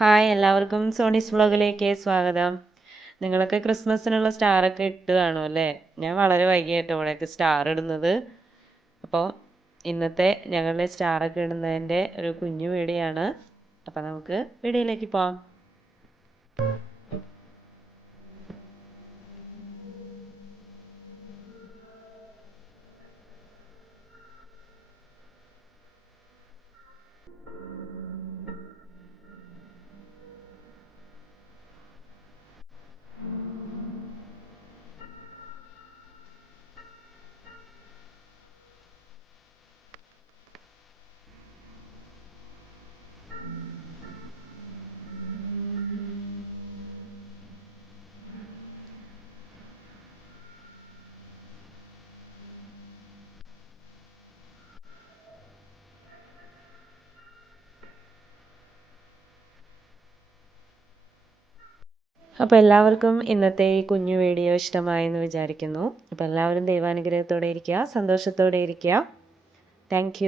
Hi, എല്ലാവർക്കും സോണീസ് വ്ളോഗിലേക്ക് സ്വാഗതം. നിങ്ങളൊക്കെ ക്രിസ്മസിനുള്ള സ്റ്റാറൊക്കെ ഇട്ട് കാണും അല്ലേ? ഞാൻ വളരെ വൈകിയായിട്ട് ഇവിടെയൊക്കെ സ്റ്റാർ ഇടുന്നത്. അപ്പോൾ ഇന്നത്തെ ഞങ്ങളുടെ സ്റ്റാറൊക്കെ ഇടുന്നതിൻ്റെ ഒരു കുഞ്ഞു വീഡിയോയാണ്. അപ്പോൾ നമുക്ക് വീഡിയോയിലേക്ക് പോകാം. അപ്പോൾ എല്ലാവർക്കും ഇന്നത്തെ ഈ കുഞ്ഞു വീഡിയോ ഇഷ്ടമായെന്ന് വിചാരിക്കുന്നു. അപ്പോൾ എല്ലാവരും ദൈവാനുഗ്രഹത്തോടെ ഇരിക്കുക, സന്തോഷത്തോടെ ഇരിക്കുക. താങ്ക്